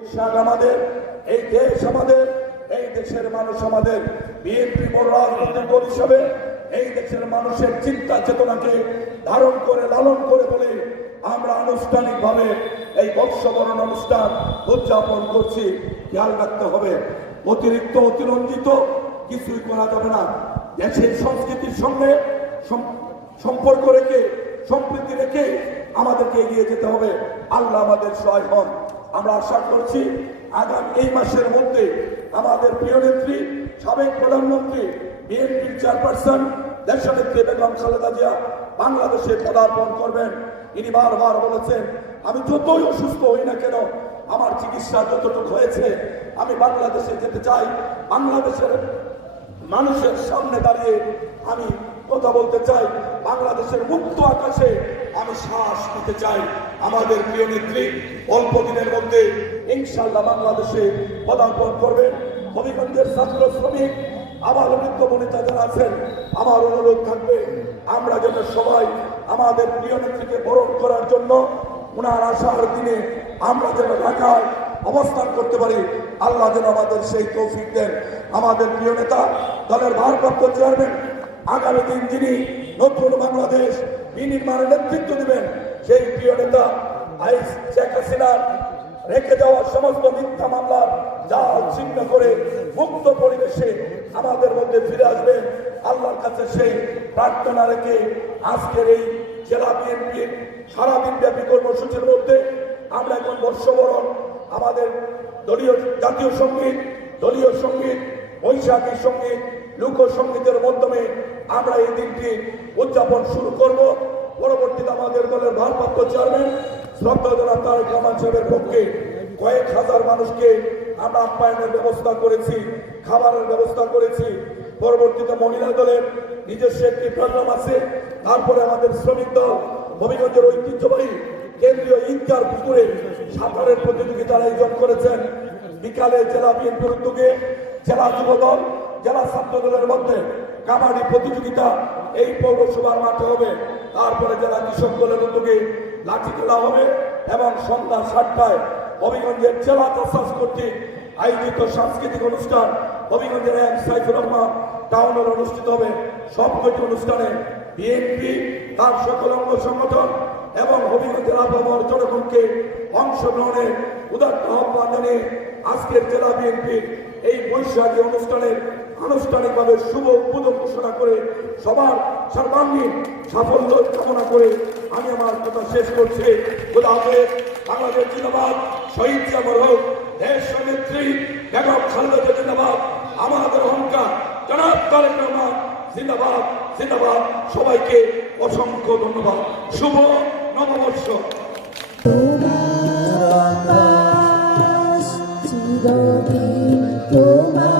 বৈশাখ আমাদের, এই দেশ আমাদের, এই দেশের মানুষ আমাদের, বিএনপি বড় রাজনৈতিক দল হিসাবে এই দেশের মানুষের চিন্তা চেতনাকে ধারণ করে, লালন করে বলে আমরা আনুষ্ঠানিকভাবে এই বর্ষবরণ অনুষ্ঠান উদযাপন করছি। খেয়াল রাখতে হবে, অতিরিক্ত অতিরঞ্জিত কিছুই করা যাবে না। দেশের সংস্কৃতির সঙ্গে সম্পর্ক রেখে, সম্প্রীতি রেখে আমাদেরকে এগিয়ে যেতে হবে। আল্লাহ আমাদের সহায় হন। আমরা আশা করছি আগামী এই মাসের মধ্যে আমাদের প্রিয় নেত্রী, সাবেক প্রধানমন্ত্রী, বিএনপির চেয়ারপারসন, দেশনেত্রী বেগম খালেদা জিয়া বাংলাদেশে পদার্পণ করবেন। ইনি বারবার বলেছেন, আমি যতই অসুস্থ হই না কেন, আমার চিকিৎসা যতটুকু হয়েছে, আমি বাংলাদেশে যেতে চাই। বাংলাদেশের মানুষের সামনে দাঁড়িয়ে আমি কথা বলতে চাই। বাংলাদেশের মুক্ত আকাশে আমি শ্বাস নিতে চাই। আমাদের প্রিয় নেত্রী অল্প দিনের মধ্যে ইনশাল্লাহ বাংলাদেশে পদার্পণ করবেন হবিগঞ্জের ছাত্র শ্রমিক বৃদ্ধ বনিতা যারা আছেন, আমার অনুরোধ থাকবে, আমরা যেন সবাই আমাদের প্রিয় নেত্রীকে বরণ করার জন্য ওনার আসার দিনে আমরা যেন ঢাকায় অবস্থান করতে পারি। আল্লাহ যেন আমাদের সেই তৌফিক দেন। আমাদের প্রিয় নেতা, দলের ভারপ্রাপ্ত চেয়ারম্যান, আগামী দিন যিনি নতুন বাংলাদেশ বিনির্মাণের নেতৃত্ব দিবেন সেই প্রিয় নেতা আইস শেখ হাসিনার রেখে যাওয়া সমস্ত মিথ্যা মামলা জাল ছিন্ন করে মুক্ত পরিবেশে আমাদের মধ্যে ফিরে আসবে। আল্লাহর কাছে সেই প্রার্থনা রেখে আজকের এই জেলা বিএনপির সারাদিন ব্যাপী কর্মসূচির মধ্যে আমরা এখন বর্ষবরণ। আমাদের দলীয় জাতীয় সংগীত, দলীয় সংগীত, বৈশাখী সংগীত, লোকসঙ্গীতের মাধ্যমে আমরা এই দিনটি উদযাপন শুরু করব। পরবর্তীতে আমাদের দলের ভারপ্রাপ্ত চেয়ারম্যান শ্রদ্ধা জনাব তারেক রহমান সাহেবের পক্ষে কয়েক হাজার মানুষকে আমরা আপ্যায়নের ব্যবস্থা করেছি, খাবারের ব্যবস্থা করেছি। পরবর্তীতে মহিলা দলের নিজস্ব একটি প্রোগ্রাম আছে। তারপরে আমাদের শ্রমিক দল হবিগঞ্জের ঐতিহ্যবাহী কেন্দ্রীয় ঈদগার পুকুরে সাঁতারের প্রতিযোগিতার আয়োজন করেছেন। বিকালে জেলা বিএনপির উদ্যোগে জেলা যুব দল, জেলা ছাত্র দলের মধ্যে কাবাডি প্রতিযোগিতা এই পৌরসভার মাঠে হবে। তারপরে জেলা কৃষক দলের উদ্যোগে লাঠি খেলা হবে এবং সন্ধ্যা সাতটায় হবিগঞ্জের জেলা প্রশাস কর্তৃক আয়োজিত সাংস্কৃতিক অনুষ্ঠান হবিগঞ্জের এম সাইফুর রহমান টাউনের অনুষ্ঠিত হবে। সবকটি অনুষ্ঠানে বিএনপি, তার সকল অঙ্গ সংগঠন এবং হবিগঞ্জের আবহাওয়ার জনগণকে অংশগ্রহণের উদাত্ত আহ্বান জানিয়ে আজকের জেলা বিএনপির এই বৈশাখী অনুষ্ঠানের আনুষ্ঠানিকভাবে শুভ উদ্বোধন ঘোষণা করে সবার সর্বাঙ্গীন সাফল্য কামনা করে আমি আমার কথা শেষ করছি। বাংলাদেশ জিন্দাবাদ, শহীদ জামর হোক দেশ নেত্রী বেগম খালেদা জিন্দাবাদ, আমাদের অহংকার, জনাব তারেক রহমান, জিন্দাবাদ জিন্দাবাদ। সবাইকে অসংখ্য ধন্যবাদ। শুভ নববর্ষ। চিরদিন তোমার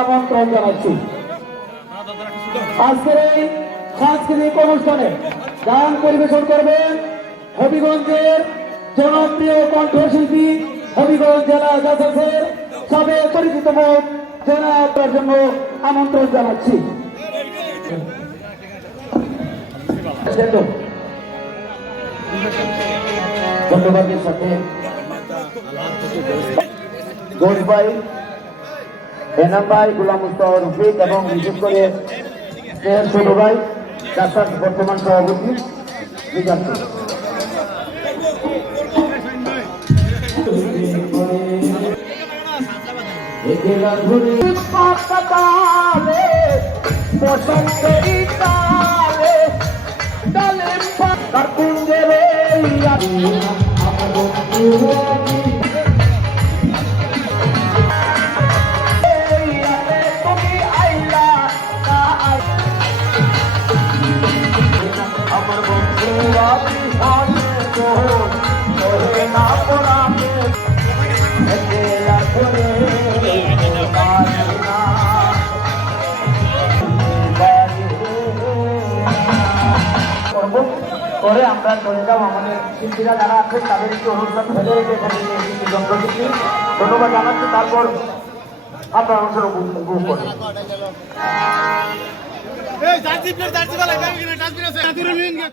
আমন্ত্রণ জানাচ্ছি। আজকের এই অনুষ্ঠানে গান পরিবেশন করবেন হবিগঞ্জের জনপ্রিয় কণ্ঠশিল্পী হবিগঞ্জ জেলা জাসাসের সবে পরিচিত জনাবার জন্য আমন্ত্রণ জানাচ্ছি। ধন্যবাদের সাথে ঘোষ ভাই এনাম ভাই গুলাম মুস্তফা রফিক এবং বিশেষ করে ছোট ভাই ডাক্তার বর্তমান সভাপতি বিকাশ আমার করব। করে আমরা চলে যাব আমাদের শিল্পীরা যারা আছেন, তাদের একটু অনুষ্ঠান ফেলে রেখে এখানে যন্ত্র দিচ্ছি ধন্যবাদ জানাচ্ছি, তারপর আপনার অনুষ্ঠান উপভোগ এই প্লেয়ার আছে।